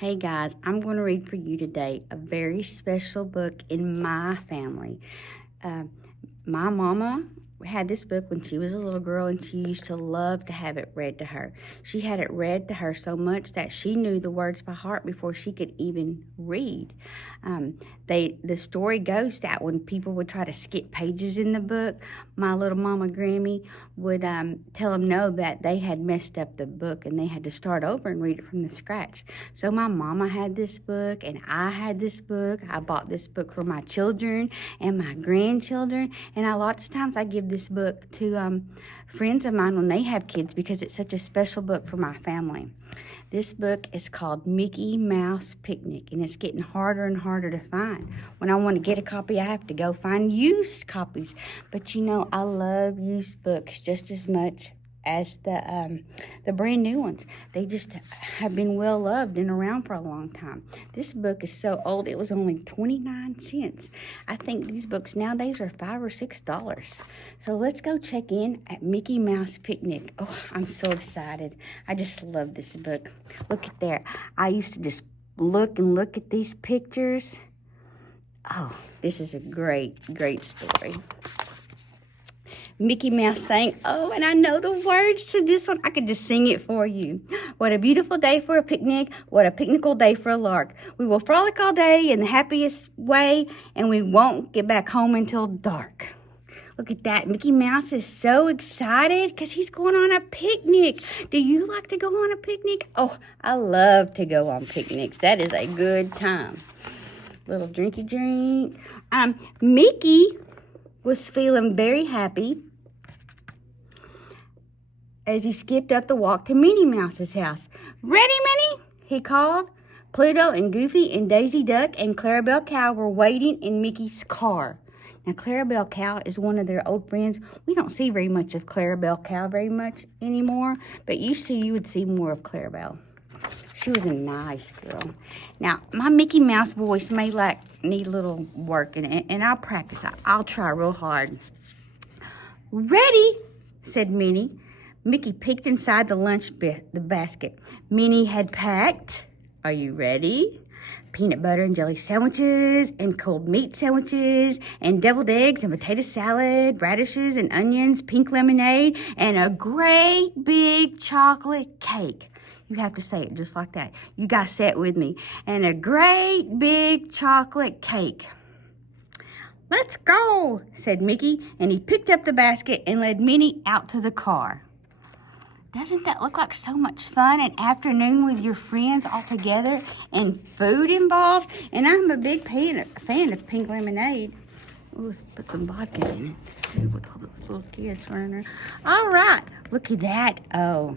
Hey guys, I'm going to read for you today a very special book in my family. Uh, my mama had this book when she was a little girl, and she used to love to have it read to her. She had it read to her so much that she knew the words by heart before she could even read. The story goes that when people would try to skip pages in the book, my little mama Grammy would tell them no, that they had messed up the book and they had to start over and read it from the scratch. So my mama had this book and I had this book. I bought this book for my children and my grandchildren, and lots of times I give this book to friends of mine when they have kids because it's such a special book for my family. This book is called Mickey Mouse Picnic, and it's getting harder and harder to find. When I want to get a copy, I have to go find used copies. But you know, I love used books just as much as the brand new ones. They just have been well loved and around for a long time. This book is so old, it was only 29 cents. I think these books nowadays are $5 or $6. So let's go check in at Mickey Mouse Picnic. Oh, I'm so excited. I just love this book. Look at there. I used to just look at these pictures. Oh, this is a great story. Mickey Mouse sang, oh, and I know the words to this one. I could just sing it for you. What a beautiful day for a picnic. What a picnical day for a lark. We will frolic all day in the happiest way, and we won't get back home until dark. Look at that. Mickey Mouse is so excited because he's going on a picnic. Do you like to go on a picnic? Oh, I love to go on picnics. That is a good time. Little drinky drink. Mickey was feeling very happy as he skipped up the walk to Minnie Mouse's house. Ready, Minnie? He called. Pluto and Goofy and Daisy Duck and Clarabelle Cow were waiting in Mickey's car. Now, Clarabelle Cow is one of their old friends. We don't see very much of Clarabelle Cow very much anymore, but used to you would see more of Clarabelle. She was a nice girl. Now, my Mickey Mouse voice may need a little work, and I'll practice. I'll try real hard. Ready, said Minnie. Mickey peeked inside the basket. Minnie had packed, are you ready? Peanut butter and jelly sandwiches and cold meat sandwiches and deviled eggs and potato salad, radishes and onions, pink lemonade, and a great big chocolate cake. You have to say it just like that. You guys say it with me. And a great big chocolate cake. Let's go, said Mickey, and he picked up the basket and led Minnie out to the car. Doesn't that look like so much fun? An afternoon with your friends all together and food involved? And I'm a big fan of pink lemonade. Oh, let's put some vodka in it too with all those little kids running around. All right, look at that. Oh,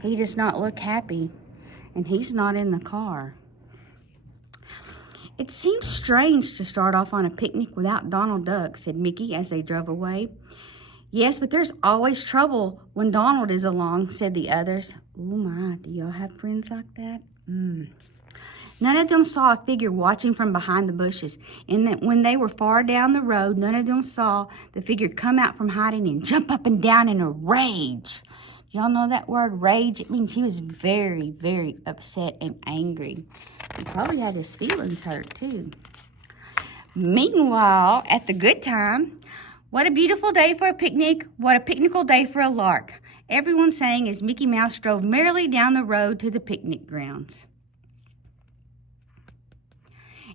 he does not look happy, and he's not in the car. It seems strange to start off on a picnic without Donald Duck, said Mickey as they drove away. Yes, but there's always trouble when Donald is along, said the others. Oh my, do y'all have friends like that? None of them saw a figure watching from behind the bushes, and that when they were far down the road, none of them saw the figure come out from hiding and jump up and down in a rage. Y'all know that word, rage? It means he was very, very upset and angry. He probably had his feelings hurt, too. Meanwhile, at the good time, what a beautiful day for a picnic. What a picnical day for a lark. Everyone sang as Mickey Mouse drove merrily down the road to the picnic grounds.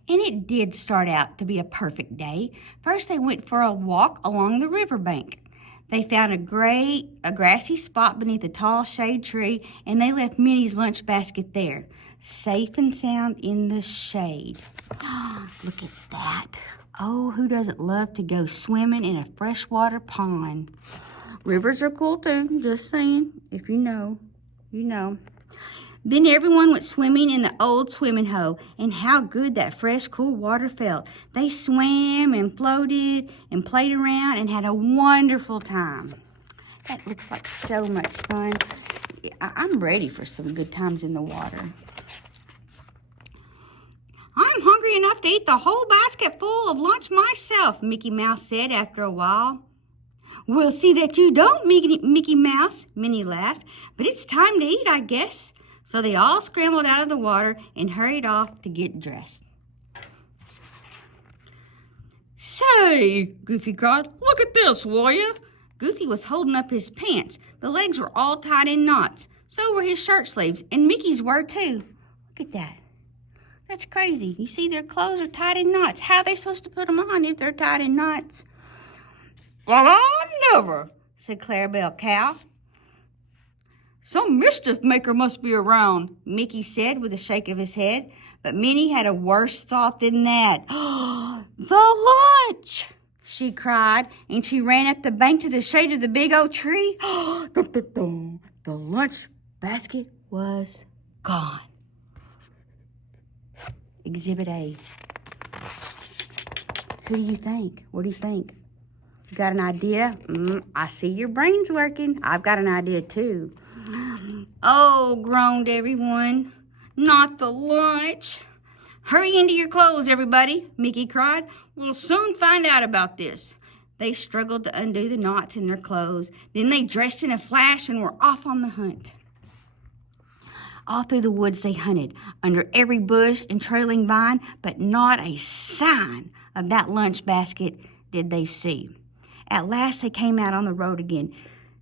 And it did start out to be a perfect day. First, they went for a walk along the riverbank. They found a grassy spot beneath a tall shade tree, and they left Minnie's lunch basket there, safe and sound in the shade. Look at that. Oh, who doesn't love to go swimming in a freshwater pond? Rivers are cool too, just saying. If you know, you know. Then everyone went swimming in the old swimming hole, and how good that fresh, cool water felt. They swam and floated and played around and had a wonderful time. That looks like so much fun. I'm ready for some good times in the water. I'm hungry enough to eat the whole basket full of lunch myself, Mickey Mouse said after a while. We'll see that you don't, Mickey Mouse, Minnie laughed. But it's time to eat, I guess. So they all scrambled out of the water and hurried off to get dressed. "Say," Goofy cried, "look at this, will you?" Goofy was holding up his pants. The legs were all tied in knots. So were his shirt sleeves, and Mickey's were too. Look at that. That's crazy. You see, their clothes are tied in knots. How are they supposed to put them on if they're tied in knots? "Well, I never," said Clarabelle Cow. "Some mischief maker must be around," Mickey said with a shake of his head. But Minnie had a worse thought than that. "The lunch!" she cried, and she ran up the bank to the shade of the big old tree. The lunch basket was gone. Exhibit A. Who do you think? What do you think? You got an idea? I see your brains working. I've got an idea too. "Oh," groaned everyone. "Not the lunch." "Hurry into your clothes, everybody," Mickey cried. "We'll soon find out about this." They struggled to undo the knots in their clothes. Then they dressed in a flash and were off on the hunt. All through the woods they hunted, under every bush and trailing vine, but not a sign of that lunch basket did they see. At last they came out on the road again,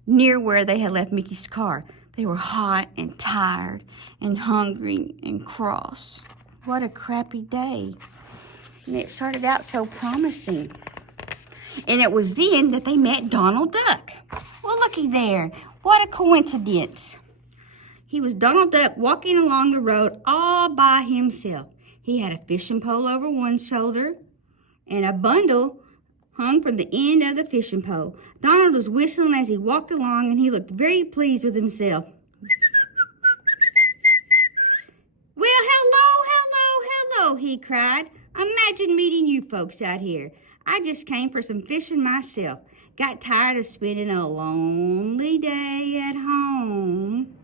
near where they had left Mickey's car. They were hot and tired and hungry and cross. What a crappy day. And it started out so promising. And it was then that they met Donald Duck. Well, looky there. What a coincidence. He was Donald Duck walking along the road all by himself. He had a fishing pole over one shoulder and a bundle hung from the end of the fishing pole. Donald was whistling as he walked along, and he looked very pleased with himself. "Well, hello, he cried. "Imagine meeting you folks out here. I just came for some fishing myself. Got tired of spending a lonely day at home."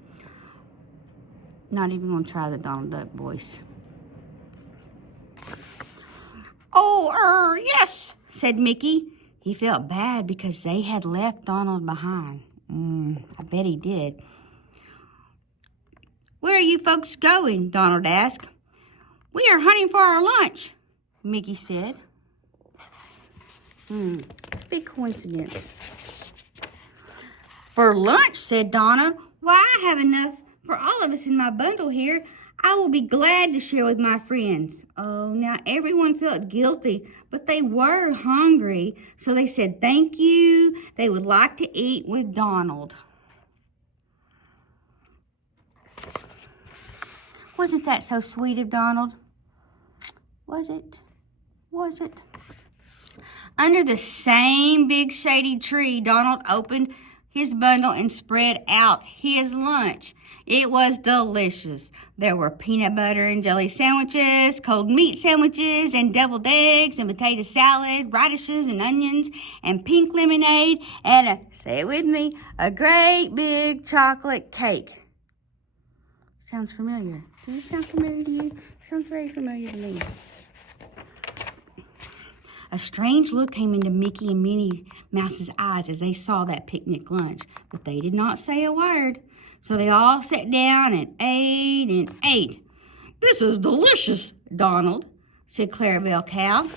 Not even gonna try the Donald Duck voice. "Oh, yes," said Mickey. He felt bad because they had left Donald behind. I bet he did. "Where are you folks going?" Donald asked. "We are hunting for our lunch," Mickey said. It's a big coincidence. "For lunch," said Donald. "Why, I have enough for all of us in my bundle here. I will be glad to share with my friends." Oh, now everyone felt guilty, but they were hungry, so they said thank you. They would like to eat with Donald. Wasn't that so sweet of Donald? Was it? Was it? Under the same big shady tree, Donald opened his bundle and spread out his lunch. It was delicious. There were peanut butter and jelly sandwiches, cold meat sandwiches, and deviled eggs, and potato salad, radishes and onions, and pink lemonade, and say it with me, a great big chocolate cake. Sounds familiar. Does it sound familiar to you? It sounds very familiar to me. A strange look came into Mickey and Minnie Mouse's eyes as they saw that picnic lunch, but they did not say a word. So they all sat down and ate and ate. "This is delicious, Donald," said Clarabelle Cow.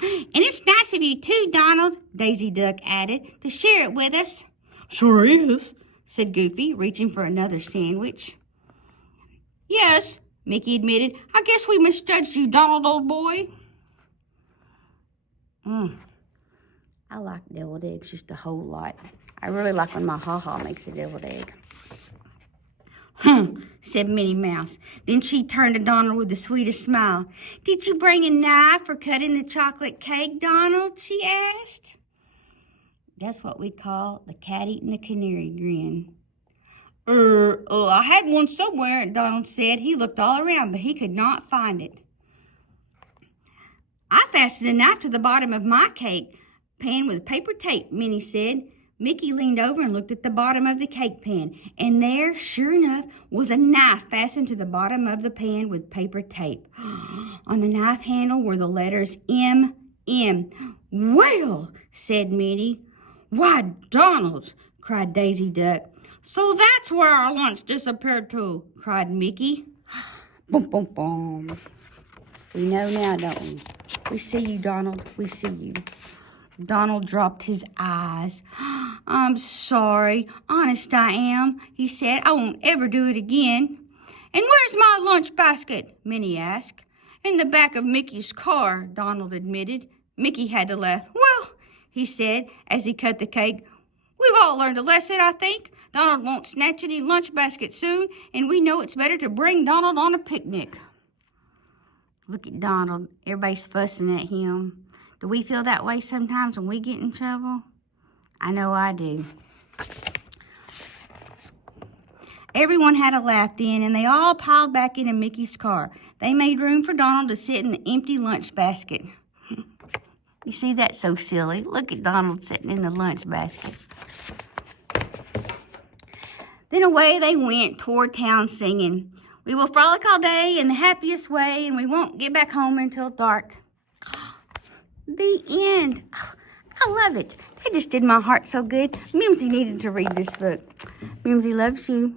"And it's nice of you too, Donald," Daisy Duck added, "to share it with us." "Sure is," said Goofy, reaching for another sandwich. "Yes," Mickey admitted. "I guess we misjudged you, Donald, old boy." I like deviled eggs just a whole lot. I really like when my ha-ha makes a deviled egg. Said Minnie Mouse. Then she turned to Donald with the sweetest smile. "Did you bring a knife for cutting the chocolate cake, Donald?" she asked. That's what we call the cat eating the canary grin. I had one somewhere," Donald said. He looked all around, but he could not find it. "I fastened a knife to the bottom of my cake pan with paper tape," Minnie said. Mickey leaned over and looked at the bottom of the cake pan, and there, sure enough, was a knife fastened to the bottom of the pan with paper tape. On the knife handle were the letters M.M. "Well," said Minnie. "Why, Donald," cried Daisy Duck, So that's where our lunch disappeared to, cried Mickey. Boom, boom, boom. We know now, don't we? We see you, Donald. We see you. Donald dropped his eyes. I'm sorry. Honest I am, he said. I won't ever do it again. And where's my lunch basket? Minnie asked. In the back of Mickey's car, Donald admitted. Mickey had to laugh. Well, he said as he cut the cake, we've all learned a lesson, I think. Donald won't snatch any lunch basket soon, and we know it's better to bring Donald on a picnic. Look at Donald. Everybody's fussing at him. Do we feel that way sometimes when we get in trouble? I know I do. Everyone had a laugh then, and they all piled back into Mickey's car. They made room for Donald to sit in the empty lunch basket. You see, that's so silly. Look at Donald sitting in the lunch basket. Then away they went toward town singing, we will frolic all day in the happiest way, and we won't get back home until dark. The end. I love it. That just did my heart so good. Mimzie needed to read this book. Mimzie loves you.